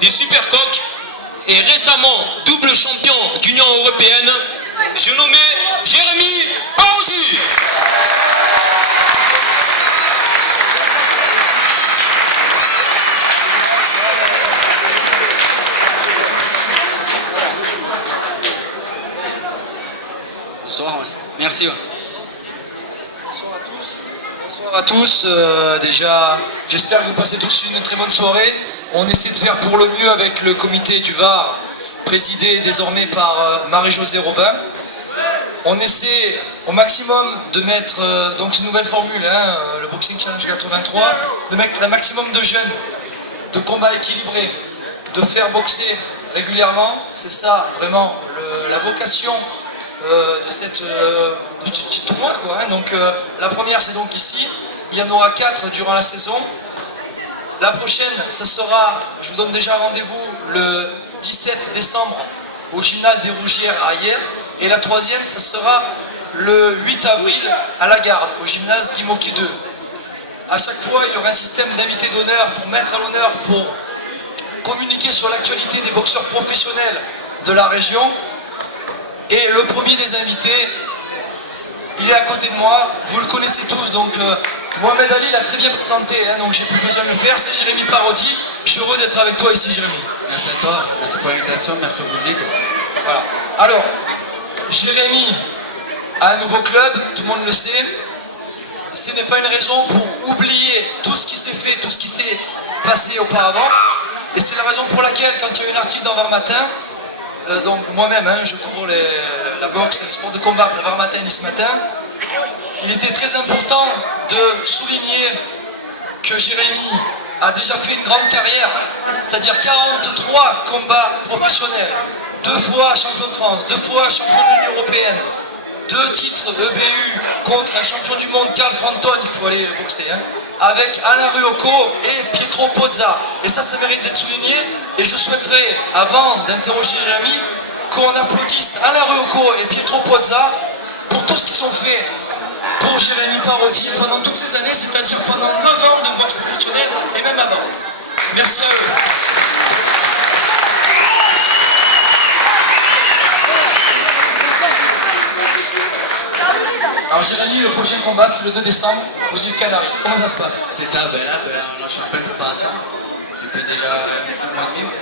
des Supercoqs et récemment double champion d'Union européenne, je nommé Jérémy Parodi. Bonsoir, merci. Bonsoir à tous. Déjà, j'espère que vous passez tous une très bonne soirée. On essaie de faire pour le mieux avec le comité du Var, présidé désormais par Marie-Josée Robin. On essaie au maximum de mettre donc une nouvelle formule, le Boxing Challenge 83, de mettre un maximum de jeunes, de combats équilibrés, de faire boxer régulièrement. C'est ça vraiment la vocation de ce tournoi, quoi, hein. Donc la première c'est donc ici, il y en aura 4 durant la saison. La prochaine, ça sera, je vous donne déjà rendez-vous le 17 décembre au gymnase des Rougières à Hyères. Et la troisième, ça sera le 8 avril à la Garde, au gymnase d'Imoki 2. À chaque fois, il y aura un système d'invités d'honneur pour mettre à l'honneur, pour communiquer sur l'actualité des boxeurs professionnels de la région. Et le premier des invités, il est à côté de moi, vous le connaissez tous, donc Mohamed Ali l'a très bien présenté, hein, donc j'ai plus besoin de le faire, c'est Jérémy Parodi. Je suis heureux d'être avec toi ici, Jérémy. Merci à toi, merci pour l'invitation, merci au public. Voilà. Alors, Jérémy a un nouveau club, tout le monde le sait. Ce n'est pas une raison pour oublier tout ce qui s'est fait, tout ce qui s'est passé auparavant. Et c'est la raison pour laquelle, quand il y a eu un article dans Var Matin, donc moi-même, hein, je couvre la boxe, le sport de combat pour Var Matin ce matin, il était très important de souligner que Jérémy a déjà fait une grande carrière, c'est-à-dire 43 combats professionnels, 2 fois champion de France, 2 fois champion de l'Union européenne, 2 titres EBU contre un champion du monde, Carl Frampton, il faut aller boxer, hein, avec Alain Ruocco et Pietro Pozza. Et ça mérite d'être souligné. Et je souhaiterais, avant d'interroger Jérémy, qu'on applaudisse Alain Ruocco et Pietro Pozza pour tout ce qu'ils ont fait pour Jérémy Parodi pendant toutes ces années, c'est-à-dire pendant 9 ans de boxe professionnelle et même avant. Merci à eux. Alors Jérémy, le prochain combat c'est le 2 décembre aux îles Canaries. Comment ça se passe? C'est ça, là je suis en pleine préparation, depuis déjà un mois et demi. Ouais.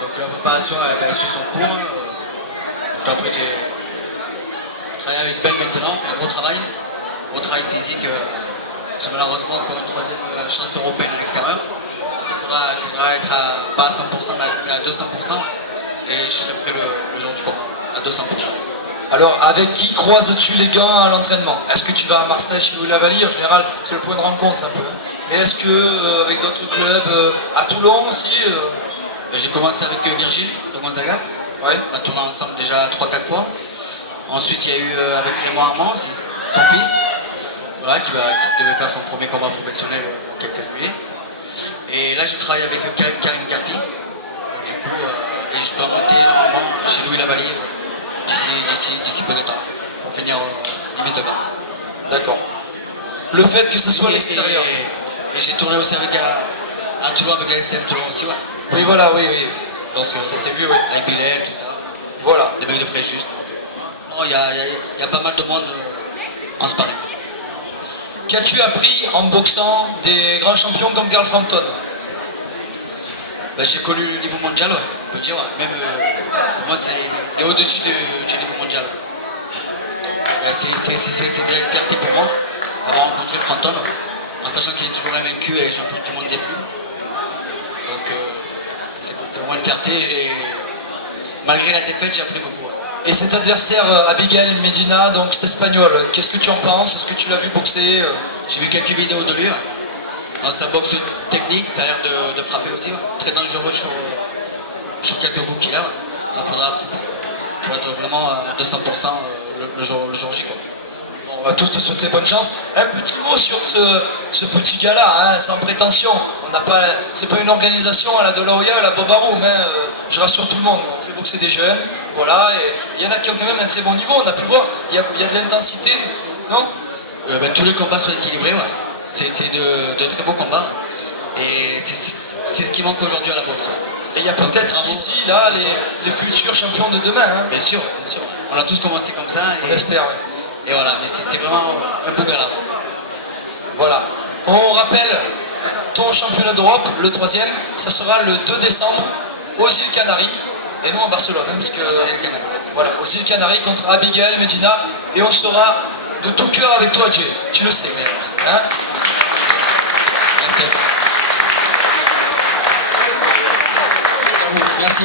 Donc la préparation elle suit son cours. Donc après j'ai travaillé avec Ben maintenant, fait un gros travail physique. C'est malheureusement encore une troisième chance européenne à l'extérieur. Il faudra être pas à 100% mais à 200%. Et je serai prêt le jour du combat, à 200%. Alors, avec qui croises-tu les gants à l'entraînement? Est-ce que tu vas à Marseille chez Louis Lavalier? En général, c'est le point de rencontre un peu. Mais est-ce que avec d'autres clubs, à Toulon aussi J'ai commencé avec Virgile de Gonzaga. Ouais. On a tourné ensemble déjà 3-4 fois. Ensuite, il y a eu avec Raymond Armand aussi, son fils, voilà, qui devait faire son premier combat professionnel en quelques années. Et là, je travaille avec Karim Garfi. Du coup, et je dois monter normalement chez Louis Lavalier. D'ici peu de temps, pour finir une mise de garde. D'accord. Le fait que ce soit à l'extérieur. Et j'ai tourné aussi à Toulon avec la SM Toulon aussi, ouais. Oui, voilà, oui. Donc c'était vu, oui. Avec Bilal, tout ça. Voilà. Des mecs de Fréjus. Non, il y a pas mal de monde en sparring. Qu'as-tu appris en boxant des grands champions comme Carl Frampton? J'ai connu le niveau mondial, ouais, on peut dire, ouais. Même pour moi c'est au-dessus du niveau mondial. C'est une fierté pour moi d'avoir rencontré Frampton, en sachant qu'il est toujours invaincu et champion du monde des plus. Donc c'est vraiment une fierté et malgré la défaite j'ai appris beaucoup. Ouais. Et cet adversaire, Abigail Medina, donc c'est espagnol, qu'est-ce que tu en penses? Est-ce que tu l'as vu boxer? J'ai vu quelques vidéos de lui. Ouais. Ça boxe technique, ça a l'air de frapper aussi, ouais. Très dangereux sur quelques coups qu'il a. Ouais. Il faudra être vraiment à 200% le jour J. Quoi. On va tous te souhaiter bonne chance. Un petit mot sur ce petit gars-là, hein, sans prétention. C'est pas une organisation à la De La Hoya, à la Bob Arum, hein, je rassure tout le monde. On fait boxer des jeunes, voilà, et il y en a qui ont quand même un très bon niveau. On a pu voir, il y a de l'intensité, non? Tous les combats sont équilibrés, ouais. C'est de très beaux combats. Et c'est ce qui manque aujourd'hui à la boxe. Et il y a peut-être ici, là, les futurs champions de demain. Hein. Bien sûr, bien sûr. On a tous commencé comme ça. On espère. Ouais. Et voilà, mais c'est vraiment un beau gala. Voilà. On rappelle ton championnat d'Europe, le 3e, ça sera le 2 décembre aux îles Canaries. Et non à Barcelone, hein, parce que voilà, aux îles Canaries contre Abigail Medina. Et on sera de tout cœur avec toi, Jay. Tu le sais, mais. Hein. Merci. Merci.